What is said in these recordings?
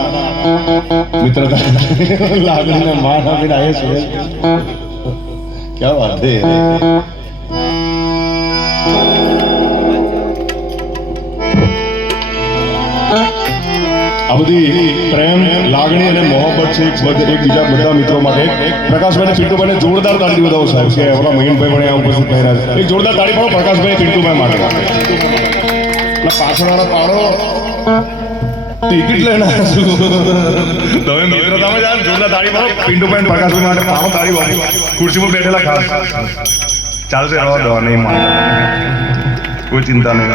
मित्रता लागणी में मान अभी आए सुरेश क्या बात है आ बधी प्रेम लागणी અને મોહબ્બત છે એક બીજા બધા મિત્રો માટે પ્રકાશભાઈ અને પિન્ટુભાઈને જોરદાર તાળી બતાવો સાહેબ કે ઓલા મહિનભાઈ પણ અહીંયા ઉપસ્થિત થઈ રહ્યા છે એક જોરદાર તાળી પાડો પ્રકાશભાઈ પિન્ટુભાઈ માટે પાછળવાળા પાડો ટિકિટ લઈને તમે મિત્રતામાં જાઓ જોરદાર તાળી પાડો પિન્ટુભાઈ પ્રકાશભાઈ માટે પાડો તાળી વાળી ખુરશી પર બેઠેલા ખાસ ચાલશે રવા દો નહીં માનો કોઈ ચિંતા નહીં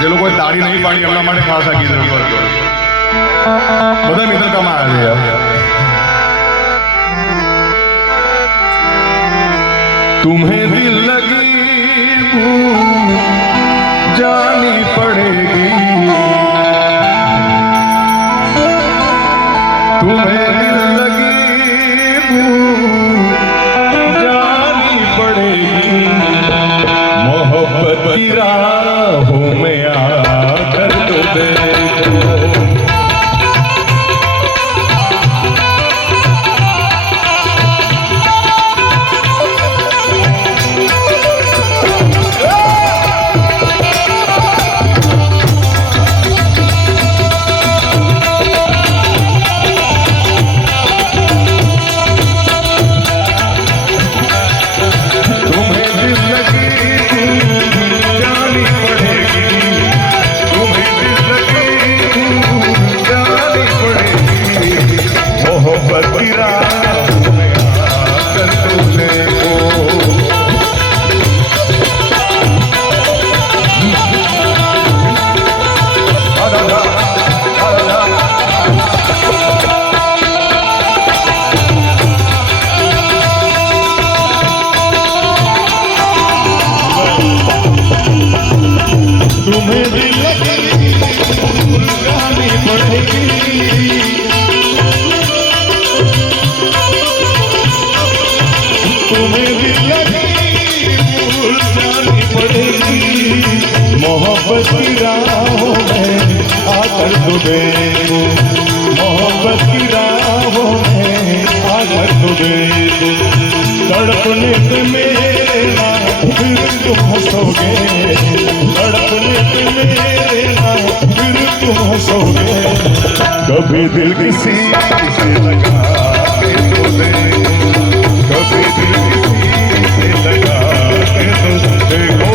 જે લોકો તાળી નહીં પાડી એમના માટે ખાસ આ ગીત રજૂ કરતો બધા મિત્રતામાં આવે છે तुम्हें दिल लगी भूल जानी पड़ेगी तुम्हें दिल लगी भूल जानी पड़ेगी मोहब्बत की राहों में आकर तो देखो तुम्हें दिल लगी भूल जानी पड़ेगी तुम्हें दिल लगी भूल जानी पड़ेगी मोहब्बत की राहों में आकर तो देखो मोहब्बत की राहों में आकर तो देखो तड़पने पे मेरा फिर तुम हंसोगे तड़पने पे मेरा फिर तुम हंसोगे कभी दिल किसी से लगा के तो देखो कभी दिल किसी से लगा के तो देखो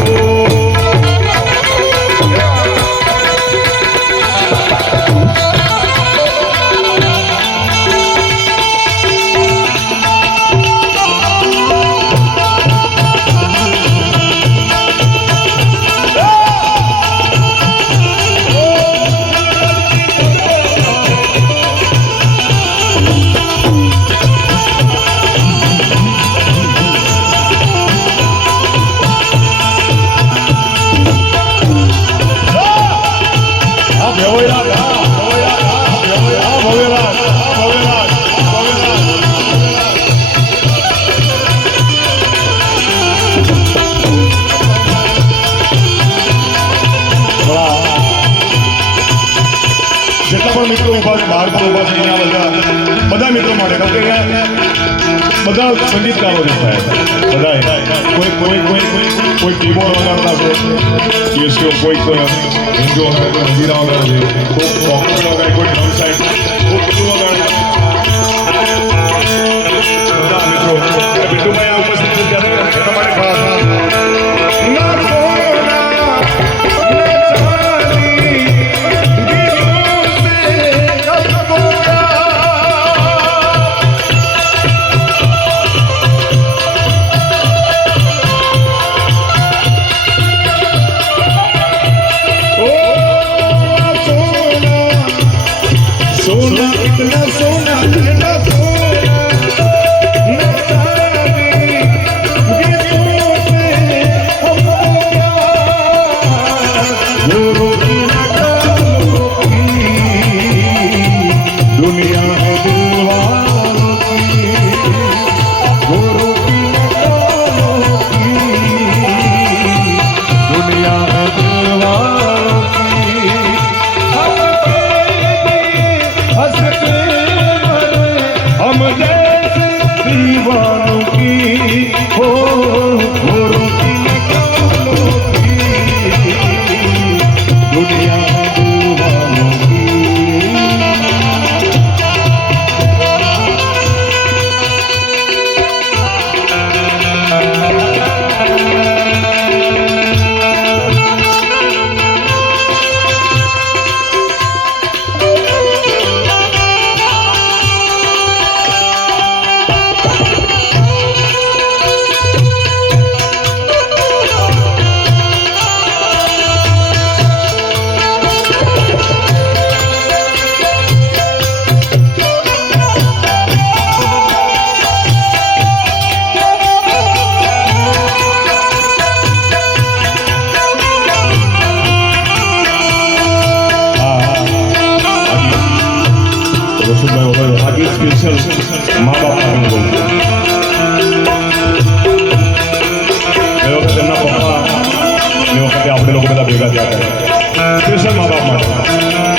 જેટલા પણ મિત્રો ઉભા છે બહાર પણ ઉભા છે અહીંયા બધા મિત્રો માટે કારણ કે અહીંયા બધા સંગીતકારો છે સાહેબ બધા કોઈ કીબોર્ડ વગાડતા છે યશો કોઈ હિન્દુ વગાડે કોઈ મંદિરા વગાડે છે કોઈ કોકર વગાડે કોઈ ડ્રમ સાઈડ કોઈ બધું વગાડે બધા મિત્રો બિટ્ટુભાઈ આ ઉપસ્થિત છે ત્યારે તમારે ખાસ सोना इतना सोना રસુલભાઈ વગર આ ગીત સ્પેશિયલ મા બાપ માટે હું ગાઉં છું. એ વખતે એમના પપ્પા એ વખતે આપણે લોકો બધા ભેગા થયા હતા સ્પેશિયલ મા બાપ માટે.